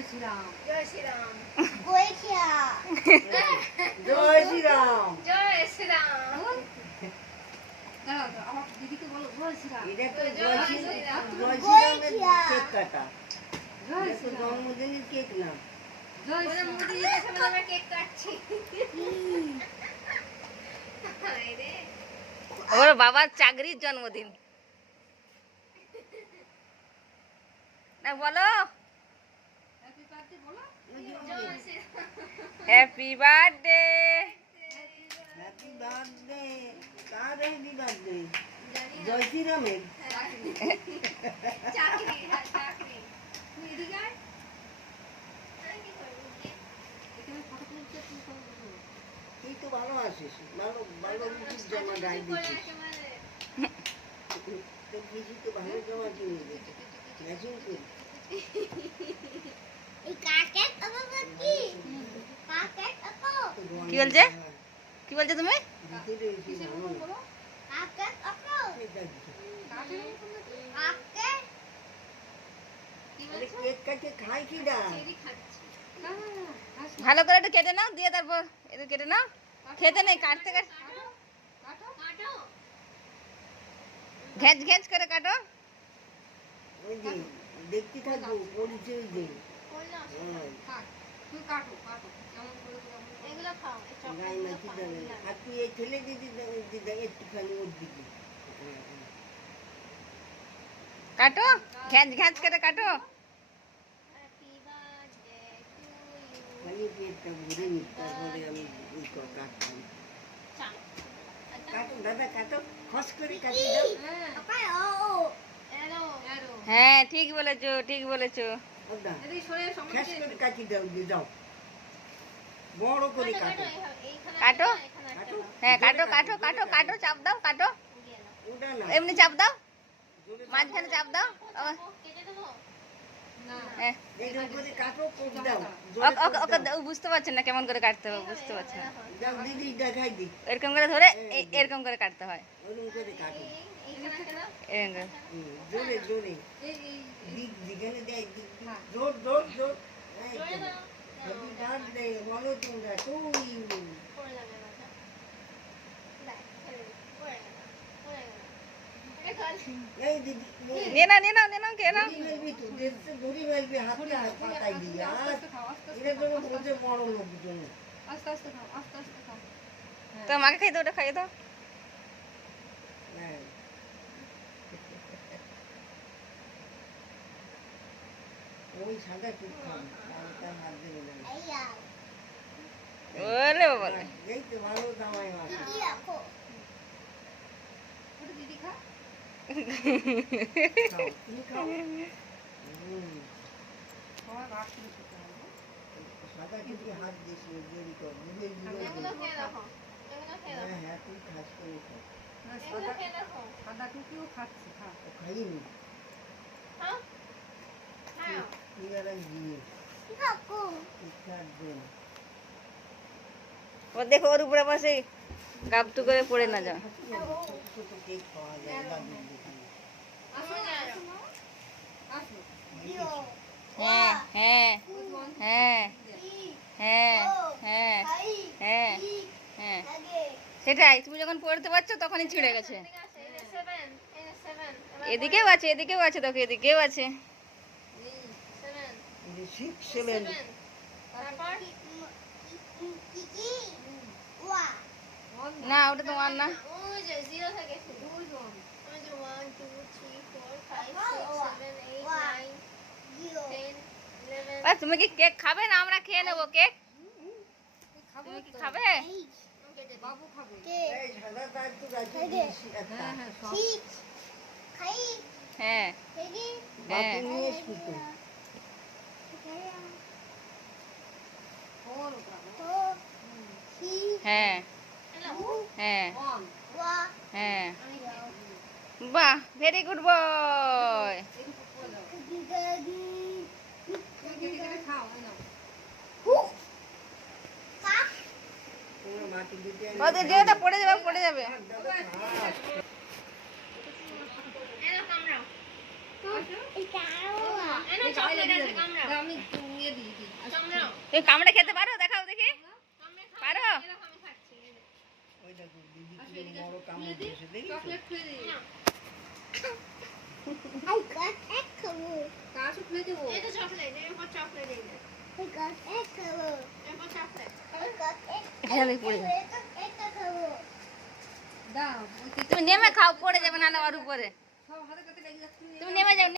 জয় শ্রীরাম। জয় শ্রীরাম। জয় শ্রীরাম। জয় শ্রীরাম। জয় শ্রীরাম। দাঁড়াও দাঁড়াও, আমার দিদিকে বলো জয় শ্রীরাম। এটা তো জয় জয় শ্রীরাম। শ্রীরামের কেক কাটা। জয় এটা তো শ্রীরাম। জন্মদিনের কেক না। জয় মানে শ্রীরাম। মোদি জিজ্ঞাসা করলে আমরা কেক কাটছি। হায় রে। ওর বাবার চাকরির জন্মদিন না, বলো হ্যাপি বার্থডে বলো। জয় Shriram. Happy birthday. Happy birthday. কার হ্যাপি বার্থডে? জানি না। জয় শ্রীরামের। চাকরি, হ্যাঁ, চাকরি। তুই এদিকে আয়। এখানে ফটো তুলছে, তুই ফটো তুলো। তুই তো ভালো আছিস, ভালো ভালো কিছু জামা গায়ে দিচ্ছিস। তো কিছু তো ভালো জামা কিনে দিচ্ছিস, ম্যাচিং করি। এই কাকের বাবা কি? কাকের বাবা। কি বলছে? কি বলছো তুমি? ভিতরে এসে কিসের ভালো মতন বলো? কাকের বাবা। এটা দিচ্ছে। কাঠের মতন নাকি? কাকের। কি আরে বলছো? কেক কাটে খাই কি না? চেরি খাচ্ছি। না, খাস না। ভালো করে একটু কেটে নাও, দিয়ে তারপর একটু কেটে নাও। খেতে নেই, কাটতে কাটতে কাটো, কাটো। কাটো। ঘেঁচ ঘেঁচ করে কাটো। ওই যে দেখতে থাকবো, পরিচয় দে। হ্যাঁ, থাক, তুই কাটো, কাটো। যেমন করে যেমন করে। এগুলো খাও, এই গায়ে মাছি দেবে। আর তুই এই ঠেলে দিদি একটুখানি ওর দিকে। কাটো, ঘেঁচ ঘেঁচ করে কাটো। খালি পেটটা ভরে নি, তারপরে আমি ওই কাটতাম। কাটো দাদা, কাটো, খস করে কাটি দাও। হ্যাঁ, পাপাই ও। এরো। হ্যাঁ, ঠিক বলেছো, ঠিক বলেছো। ও দা, এদিকে সরে সমান খ্যাস দিয়ে করে কাটি দাও, দিয়ে দাও। বড় করে কাটো। কাটো, কাটো। হ্যাঁ কাটো কাটো কাটো কাটো, চাপ দাও, কাটো। ওটা না, এমনি চাপ দাও, জোরে চাপ মাঝখানে চাপ দাও। না। হ্যাঁ, এইরকম করে কাটো, কোপ দাও। ওকে জোরে ওকে কোপ ওকে দাও। ও বুঝতে পারছে না কেমন করে কাটতে হবে, বুঝতে পারছে না। দাও দিদি, দেখাই দি। এরকম করে ধরে এরকম করে কাটতে হয়। ওরকম করে কাটো। এরকম করে। জোরে জোরে। এই এই দিক যেখানে দেয়, দিক দিক। হ্যাঁ। জোর জোর জোর। হ্যাপি বার্থডে বলো তোমরা, তুই। এই দিদি, নিয়ে নাও, নিয়ে নাও, নিয়ে নাও, খেয়ে নাও। দড়ি মেলবি তো, ড্রেসে দড়ি মেলবি, হাতে হাত পাতাই দিবি। আস্তে আর আস্তে খাও, আস্তে আস্তে এটা খাও, তো আস্তে বলছে বড় লোকজন। আস্তে আস্তে খাও, আস্তে আস্তে খাও। হ্যাঁ। তো মাকে খাইয়ে দাও, ওটা খাইয়ে দাও। হ্যাঁ। ওই সাদা টুক খান, তার হাত দেবে না। এই আও। ওলে বাবা রে। এই তো ভালো জামাই মাছ। কি রাখো? ওটা দিদি খা। খাও, তুমি খাও। সবাই ভাগ করে খেতে হবে। সাদা টুকে হাত দিস, দেরি কর, বুঝে হ্যাঁ হ্যাঁ, তুই খাস করে খাও। না, সাদা টুকিও খাচ্ছি, খা। ও খাইনি, তুই আর এক দিয়ে কি রাখো? ঠিকঠাক দে। ও দেখো, ওর উপরে পাশে গাবটু করে পড়ে না যাও। ছোট ছোট কেক পাওয়া যায় দাদুর দোকানে। আসো, আসো, মা। আসো। দিও। হ্যাঁ হ্যাঁ হ্যাঁ হ্যাঁ হ্যাঁ খাই। হ্যাঁ কি হ্যাঁ, লাগে? সেটাই। তুমি যখন পড়তে পারছো তখনই ছিঁড়ে গেছে। এদিকেও আছে, এদিকেও আছে, দেখো এদিকেও আছে। এই যে 6, 7 কি কি? ওয়া। না, ওটা তোমার না। দিও। আর তুমি কি কেক খাবে না আমরা খেয়ে নেবো কেক? খাবো তুমি কি তো। খাবে? এই বাবু খাবে। কে? এই সাদা তার তো রাখি দিয়েছি একটা। হ্যাঁ, হ্যাঁ, সব। ঠিক। খাই। হ্যাঁ খেলি। হ্যাঁ বাকি নিয়ে এসবি তো। ওর ওটা। তো কি? হ্যাঁ হ্যাঁ অন। ওয়া। হ্যাঁ, দিও। বাহ, ভেরি গুড বয়। এদিকে করে দাও। দিদি। তুমি কেটে কেটে খাও, এই নাও। কাক। তোমরা মাটি দিতে ওদের যেটা পড়ে যাবে, পড়ে যাবে। এটা ওয়া। আমি নিয়ে দিই তুমি কামড়ে খেতে পারো? দেখাও দেখি। পারো? ওই দেখো দিদি কি বড় কামড় দিয়েছে দেখি চকলেট খেয়ে দিই I got echo. কাশু খেয়ে দেবো I got echo. I got এখানে আমি পড়ে যাবো। echo. দাও তুমি নেমে খাও, পড়ে যাবে নাহলে ওর উপরে। সব হাতে কাছে লেগে যাচ্ছে তুমি নেমে যাও।